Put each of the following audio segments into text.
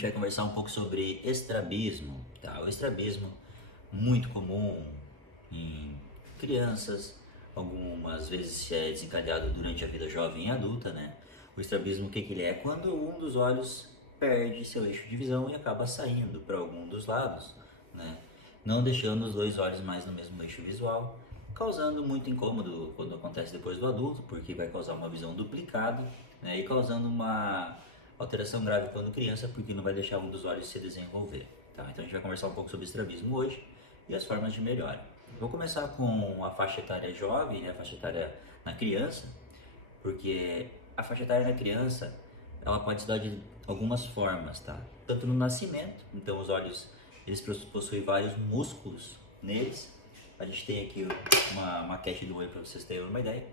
gente vai conversar um pouco sobre estrabismo, tá? O estrabismo, muito comum em crianças, algumas vezes é desencadeado durante a vida jovem e adulta, né? O estrabismo, o que que ele é? Quando um dos olhos perde seu eixo de visão e acaba saindo para algum dos lados, né? Não deixando os dois olhos mais no mesmo eixo visual, causando muito incômodo quando acontece depois do adulto, porque vai causar uma visão duplicada, né? E causando uma alteração grave quando criança, porque não vai deixar um dos olhos se desenvolver, tá? Então a gente vai conversar um pouco sobre estrabismo hoje e as formas de melhora. Vou começar com a faixa etária jovem, né? A faixa etária na criança, porque a faixa etária na criança, ela pode se dar de algumas formas, tá? Tanto no nascimento, então os olhos, eles possuem vários músculos neles. A gente tem aqui uma maquete do olho para vocês terem uma ideia.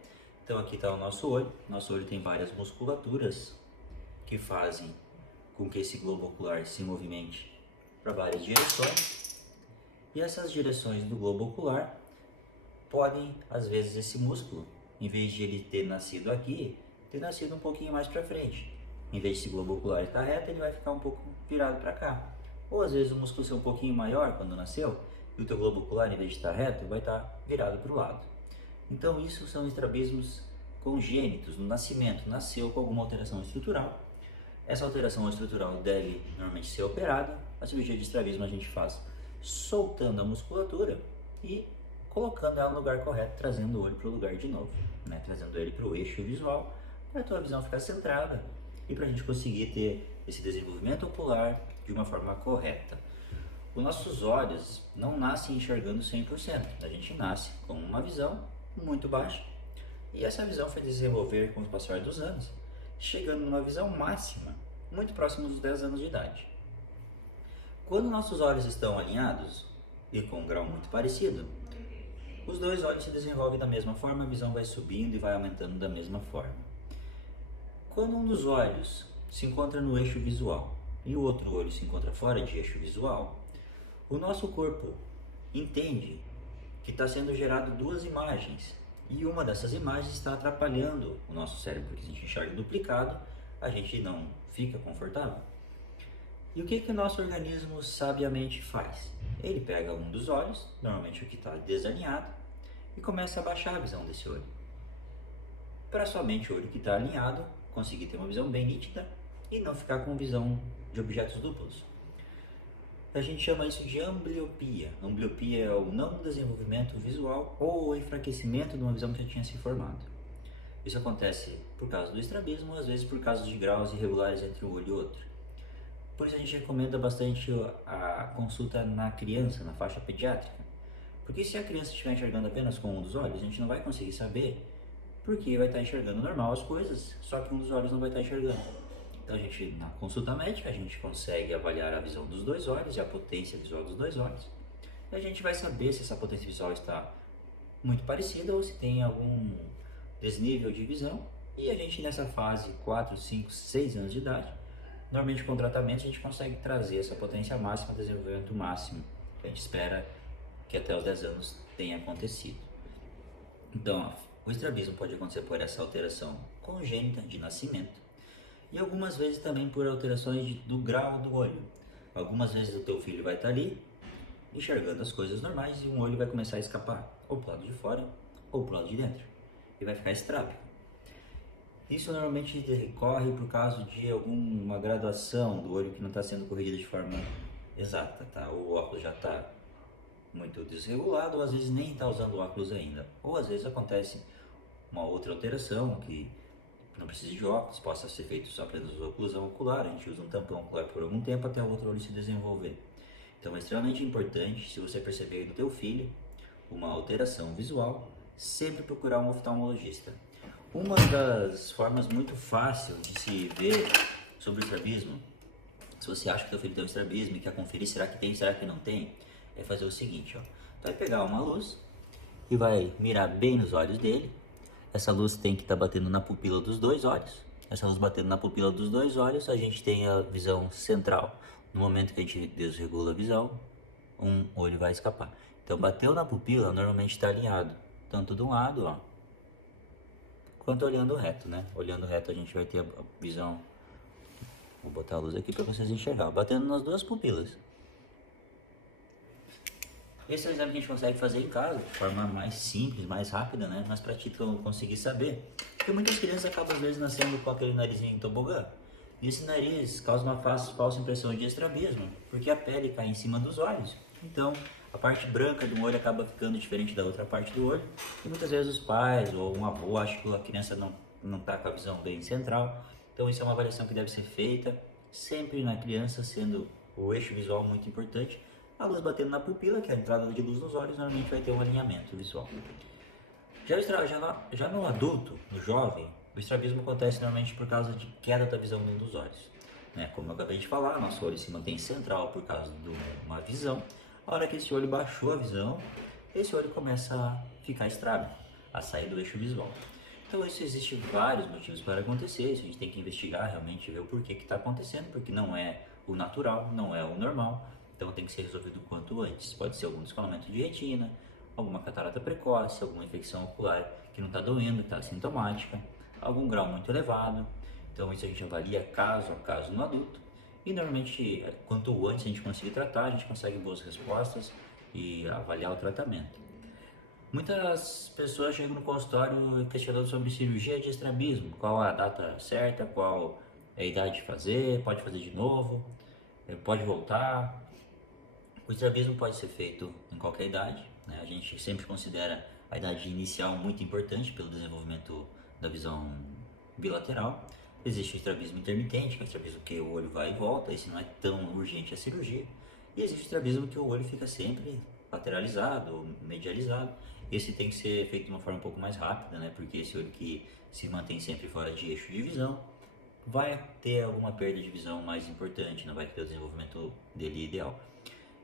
Então aqui está o nosso olho tem várias musculaturas que fazem com que esse globo ocular se movimente para várias direções. E essas direções do globo ocular podem, às vezes, esse músculo, em vez de ele ter nascido aqui, ter nascido um pouquinho mais para frente. Em vez de esse globo ocular estar reto, ele vai ficar um pouco virado para cá. Ou às vezes o músculo ser um pouquinho maior quando nasceu, e o teu globo ocular, em vez de estar reto, vai estar virado para o lado. Então isso são estrabismos congênitos, no nascimento, nasceu com alguma alteração estrutural. Essa alteração estrutural deve normalmente ser operada. A cirurgia de estrabismo a gente faz soltando a musculatura e colocando ela no lugar correto, trazendo o olho para o lugar de novo, né? Trazendo ele para o eixo visual, para a tua visão ficar centrada e para a gente conseguir ter esse desenvolvimento ocular de uma forma correta. Os nossos olhos não nascem enxergando 100%, a gente nasce com uma visão muito baixa e essa visão foi desenvolver com o passar dos anos, chegando numa visão máxima, muito próximo dos 10 anos de idade. Quando nossos olhos estão alinhados e com um grau muito parecido, os dois olhos se desenvolvem da mesma forma, a visão vai subindo e vai aumentando da mesma forma. Quando um dos olhos se encontra no eixo visual e o outro olho se encontra fora de eixo visual, o nosso corpo entende que está sendo gerado duas imagens e uma dessas imagens está atrapalhando o nosso cérebro, porque a gente enxerga duplicado, a gente não fica confortável. E o que o nosso organismo sabiamente faz? Ele pega um dos olhos, normalmente o que está desalinhado, e começa a baixar a visão desse olho. Para somente o olho que está alinhado conseguir ter uma visão bem nítida e não ficar com visão de objetos duplos. A gente chama isso de ambliopia. Ambliopia é o não desenvolvimento visual ou o enfraquecimento de uma visão que já tinha se formado. Isso acontece por causa do estrabismo, às vezes por causa de graus irregulares entre um olho e outro. Por isso a gente recomenda bastante a consulta na criança, na faixa pediátrica. Porque se a criança estiver enxergando apenas com um dos olhos, a gente não vai conseguir saber porque vai estar enxergando normal as coisas, só que um dos olhos não vai estar enxergando. Então a gente, na consulta médica, a gente consegue avaliar a visão dos dois olhos e a potência visual dos dois olhos. E a gente vai saber se essa potência visual está muito parecida ou se tem algum desnível de visão. E a gente nessa fase 4, 5, 6 anos de idade, normalmente com tratamento a gente consegue trazer essa potência máxima, desenvolvimento máximo. A gente espera que até os 10 anos tenha acontecido. Então, o estrabismo pode acontecer por essa alteração congênita de nascimento e algumas vezes também por alterações do grau do olho. Algumas vezes o teu filho vai estar ali enxergando as coisas normais e um olho vai começar a escapar, ou para o lado de fora ou para o lado de dentro, e vai ficar estrábico. Isso normalmente decorre por causa de alguma graduação do olho que não está sendo corrigida de forma exata, tá? O óculos já está muito desregulado, ou às vezes nem está usando o óculos ainda. Ou às vezes acontece uma outra alteração que não precisa de óculos, possa ser feito só apenas oclusão ocular, a gente usa um tampão ocular por algum tempo até o outro olho se desenvolver. Então é extremamente importante, se você perceber no teu filho uma alteração visual, sempre procurar um oftalmologista. Uma das formas muito fáceis de se ver sobre o estrabismo, se você acha que teu filho tem um estrabismo e quer conferir será que tem, será que não tem, é fazer o seguinte, ó. Vai pegar uma luz e vai mirar bem nos olhos dele. Essa luz tem que estar batendo na pupila dos dois olhos. Essa luz batendo na pupila dos dois olhos, a gente tem a visão central. No momento que a gente desregula a visão, um olho vai escapar. Então, bateu na pupila, normalmente está alinhado. Tanto de um lado, ó, quanto olhando reto, né? Olhando reto, a gente vai ter a visão, Vou botar a luz aqui para vocês enxergarem, batendo nas duas pupilas. Esse é um exame que a gente consegue fazer em casa, de forma mais simples, mais rápida, né? Mas para ti conseguir saber. Porque muitas crianças acabam às vezes nascendo com aquele narizinho em tobogã. E esse nariz causa uma falsa impressão de estrabismo, porque a pele cai em cima dos olhos. Então, a parte branca do olho acaba ficando diferente da outra parte do olho. E muitas vezes os pais ou um avô acham que a criança não está com a visão bem central. Então, isso é uma avaliação que deve ser feita sempre na criança, sendo o eixo visual muito importante. A luz batendo na pupila, que é a entrada de luz nos olhos, normalmente vai ter um alinhamento visual. Já no adulto, no jovem, o estrabismo acontece normalmente por causa de queda da visão de um dos olhos. Né? Como eu acabei de falar, nosso olho se mantém central por causa de uma visão. A hora que esse olho baixou a visão, esse olho começa a ficar estrábico, a sair do eixo visual. Então, isso existe vários motivos para acontecer, isso a gente tem que investigar realmente, ver o porquê que está acontecendo, porque não é o natural, não é o normal, então tem que ser resolvido o quanto antes. Pode ser algum descolamento de retina, alguma catarata precoce, alguma infecção ocular que não está doendo, que está assintomática, algum grau muito elevado. Então isso a gente avalia caso a caso no adulto. E normalmente, quanto antes a gente conseguir tratar, a gente consegue boas respostas e avaliar o tratamento. Muitas pessoas chegam no consultório questionando sobre cirurgia de estrabismo, qual a data certa, qual é a idade de fazer, pode fazer de novo, pode voltar. O estrabismo pode ser feito em qualquer idade, né? A gente sempre considera a idade inicial muito importante pelo desenvolvimento da visão bilateral. Existe o estrabismo intermitente, que é o estrabismo que o olho vai e volta, esse não é tão urgente a cirurgia. E existe o estrabismo que o olho fica sempre lateralizado ou medializado. Esse tem que ser feito de uma forma um pouco mais rápida, né? Porque esse olho que se mantém sempre fora de eixo de visão vai ter alguma perda de visão mais importante, não vai ter o desenvolvimento dele ideal.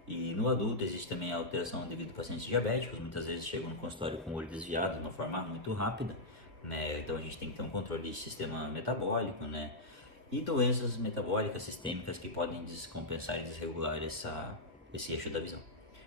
E no adulto existe também a alteração devido a pacientes diabéticos, muitas vezes chegam no consultório com o olho desviado de uma forma muito rápida, né? Então a gente tem que ter um controle de sistema metabólico, né? E doenças metabólicas sistêmicas que podem descompensar e desregular esse eixo da visão.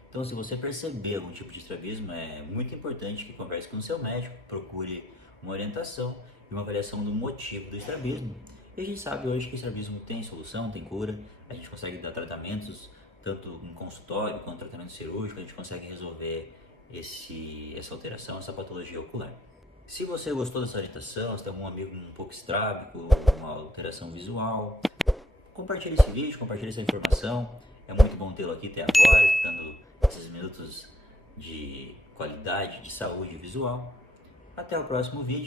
Então, se você perceber algum tipo de estrabismo, é muito importante que converse com o seu médico, procure uma orientação e uma avaliação do motivo do estrabismo. E a gente sabe hoje que o estrabismo tem solução, tem cura, a gente consegue dar tratamentos, tanto em consultório quanto tratamento cirúrgico, a gente consegue resolver essa alteração, essa patologia ocular. Se você gostou dessa orientação, se tem algum amigo um pouco estrábico, uma alteração visual, compartilhe esse vídeo, compartilhe essa informação. É muito bom tê-lo aqui até agora, escutando esses minutos de qualidade, de saúde visual. Até o próximo vídeo.